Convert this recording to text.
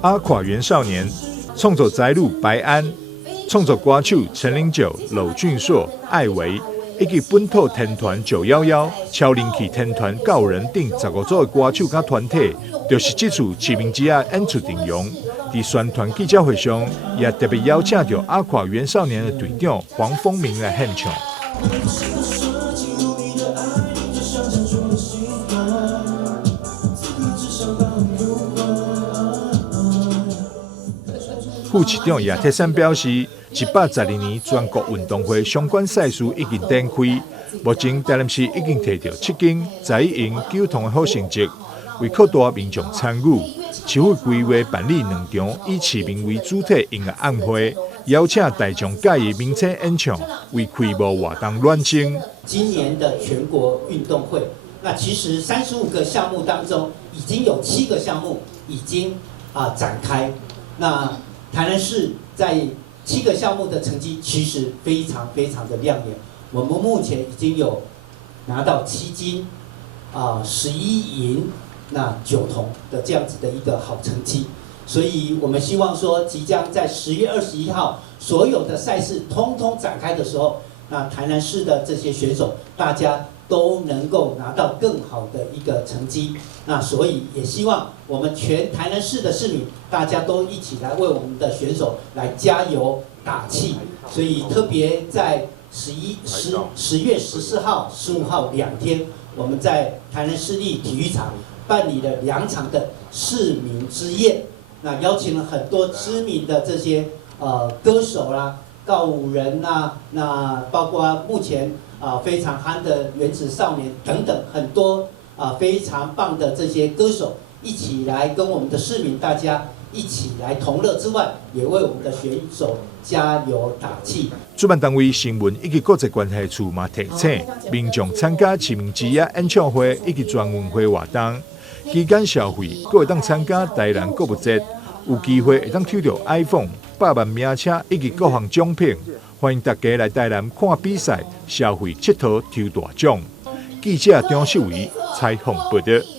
阿垮原少年、创作仔女白安、创作歌手陈零九、娄俊硕、艾维，以及本土天团911、超人气天团9人等15组的歌手甲团体，就是这次齐名之夜演出阵容。在宣传记者会上，也特别邀请到阿垮原少年的队长黄风明来献唱。副市长叶铁山表示，112年全国运动会相关赛事已经展开，目前台南市已经摕到7金、11银、9铜的好成绩。为扩大民众参与，市府规划办理2场以市民为主题音乐晚会，邀请大众介意名称演唱，为开幕活动暖身。今年的全国运动会，那其实35个项目当中，已经有7个项目已经展开。那台南市在7个项目的成绩其实非常非常的亮眼。我们目前已经有拿到7金、11银。那9铜的这样子的一个好成绩，所以我们希望说，即将在10月21号所有的赛事通通展开的时候，那台南市的这些选手，大家都能够拿到更好的一个成绩。那所以也希望我们全台南市的市民，大家都一起来为我们的选手来加油打气。所以特别在10月14号、15号2天，我们在台南市立体育场办理了2场的市民之夜，那邀请了很多知名的这些歌手啦、告五人啦，那包括目前非常夯的原子少年等等很多非常棒的这些歌手一起来跟我们的市民大家一起来同乐之外，也为我们的选手加油打气。主办单位新闻以及国际关系处嘛提醒民众参加齐名之夜演唱会以及全运会活动。期间消费，阁会当参加台南购物节，有机会会当抽到 iPhone、100万名车以及各项奖品。欢迎大家来台南看比赛、消费、佚佗、抽大奖。记者张秀仪采访报道。